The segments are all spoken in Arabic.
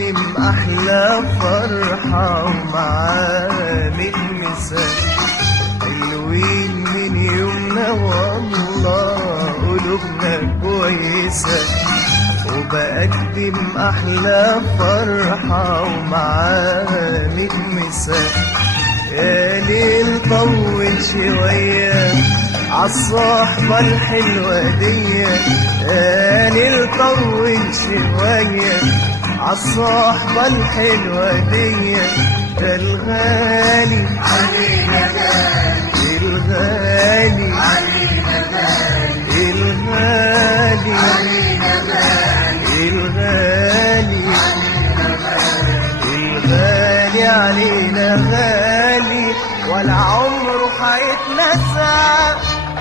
وبقدم أحلى فرحة ومعاها 100 مثال حلوين من يومنا، والله قلوبنا كويسة. وبقدم أحلى فرحة ومعاها 100 مثال. يا ليل طول شوية عالصحبة الحلوة دي، يا ليل طول شوية عالصحبة الحلوة دي. ده الغالي علينا غالي، الغالي علينا غالي، الغالي علينا غالي، الغالي الغالي علينا غالي، ولا عمره هيتنسى.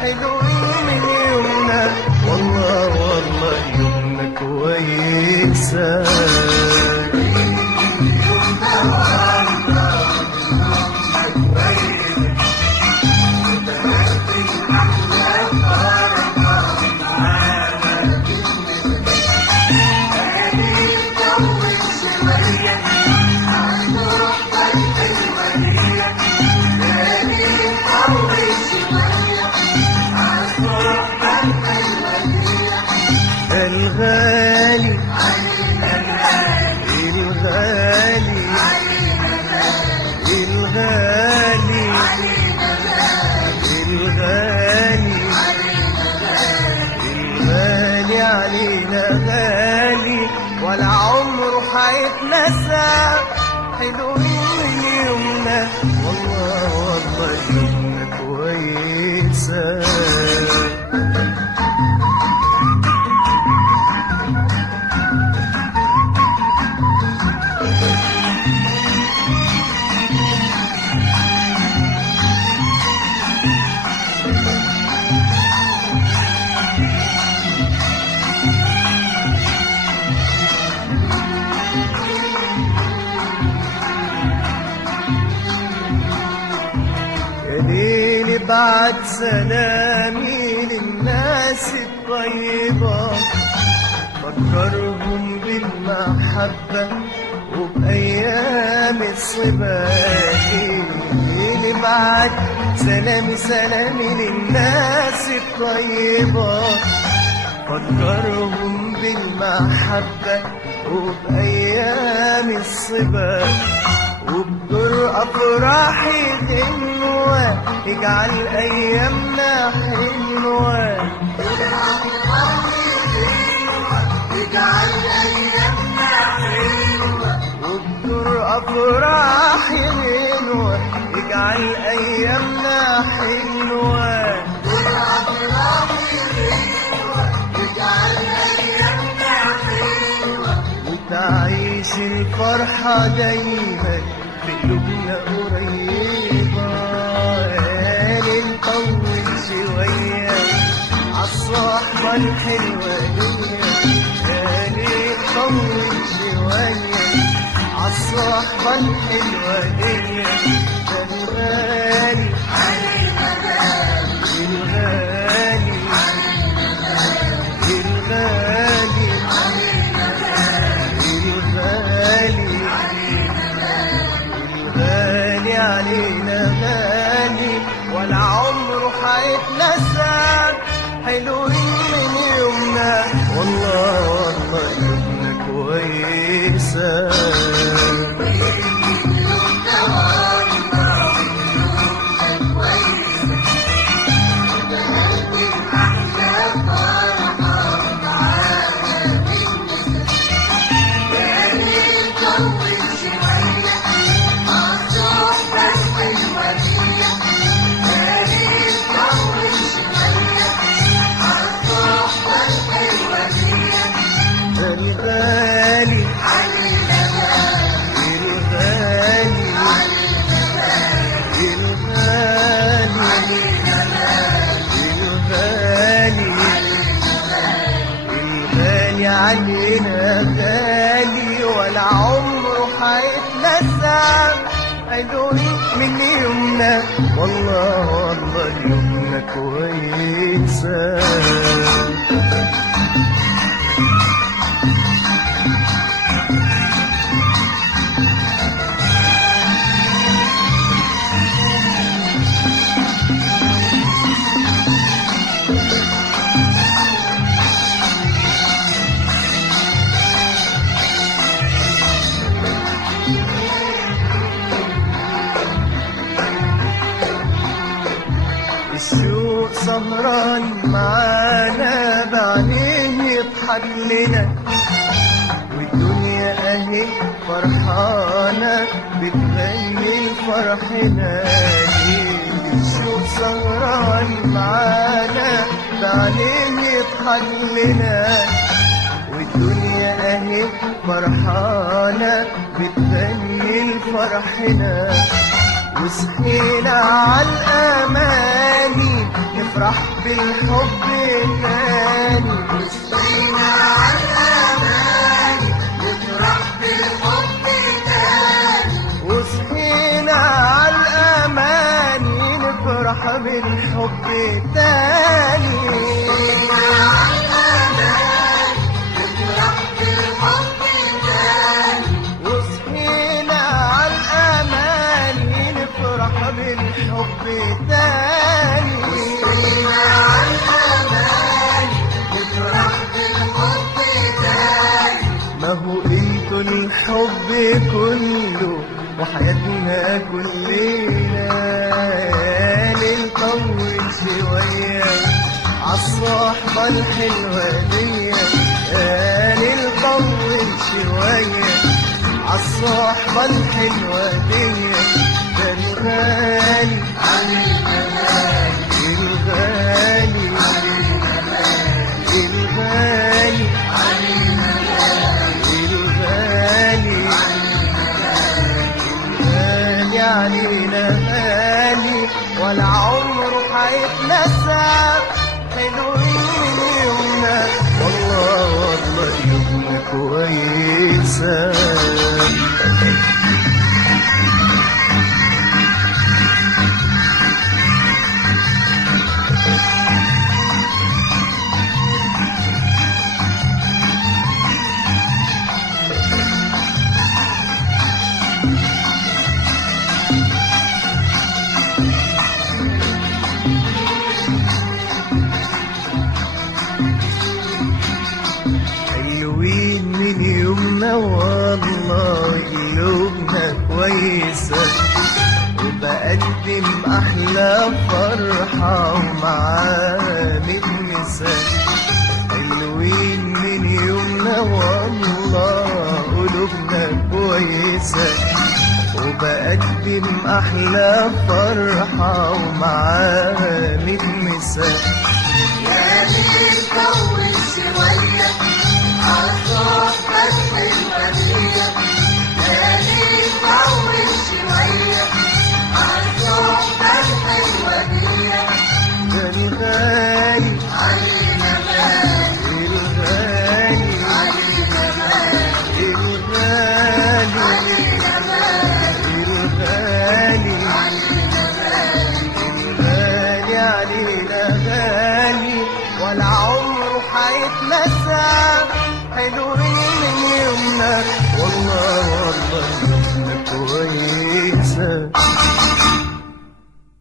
حلوين من يومنا، والله والله يومنا كويسة. الغالي الغالي الغالي الغالي الغالي علينا غالي، ولا عمره هيتنسى. حلوين من يومنا، والله والله يومنا كويسة. بعد سلامي للناس الطيبة، فكرهم بالمحبة وبأيام الصبا. بعد سلامي للناس الطيبة، فكرهم بالمحبة وبأيام الصبا. وبدور أفراحي غنوة اجعل أيامنا حلوة، اجعل أيامنا حلوة. وبدور أفراحي غنوة اجعل أيامنا حلوة، اجعل أيامنا حلوة. وتعيش الفرحة دايما في قلوبنا قريبة. يا ليل طول شوية عالصحبة الحلوة دي، يا ليل طول شوية عالصحبة الحلوة دي. ده الغالي علينا غالي، الغالي الغالي الغالي الغالي علينا غالي، ولا عمره هيتنسى. حلوين من يومنا، والله والله يومنا كويسة. الغالي الغالي الغالي الغالي الغالي علينا غالي، ولا عمره هيتنسى. حلوين من يومنا، والله والله يومنا كويسة. سهران معانا بعينيه يضحك لنا، والدنيا اهي فرحانة بتغني لفرحنا. الشوق سهران معانا بعينيه يضحك لنا، والدنيا اهي فرحانة بتغني لفرحنا. وصحينا عالأماني نفرح بالحب تاني، وصحينا عالأماني نفرح بالحب تاني، وصحينا عالأماني نفرح بالحب تاني. وصحينا عالأماني نفرح بالحب تاني، وصحينا عالأماني نفرح بالحب تاني. وصحينا عالأماني نفرح بالحب تاني. ما هو انتوا الحب كله وحياتنا كلنا، نطول شوية عالصحبة الحلوة دي، نطول شوية عالصحبة الحلوة دي. ده الغالي الغالي الغالي الغالي الغالي علينا غالي، ولا عمره هيتنسى. حلوين من يومنا والله والله يومنا كويسة. حلوين من يومنا والله قلوبنا كويسة، وبقدم أحلى فرحة ومعاه متنسة. حلوين من يومنا والله قلوبنا كويسة، وبقدم أحلى فرحة ومعاه متنسة. يا ليل طول شوية عالصحبة الحلوة دي، يا ليل طول شوية عالصحبة الحلوة دي. ده الغالي علينا غالي الغالي علينا غالي الغالي علينا غالي الغالي علينا غالي. الغالي علينا غالي، ولا عمره هيتنسى.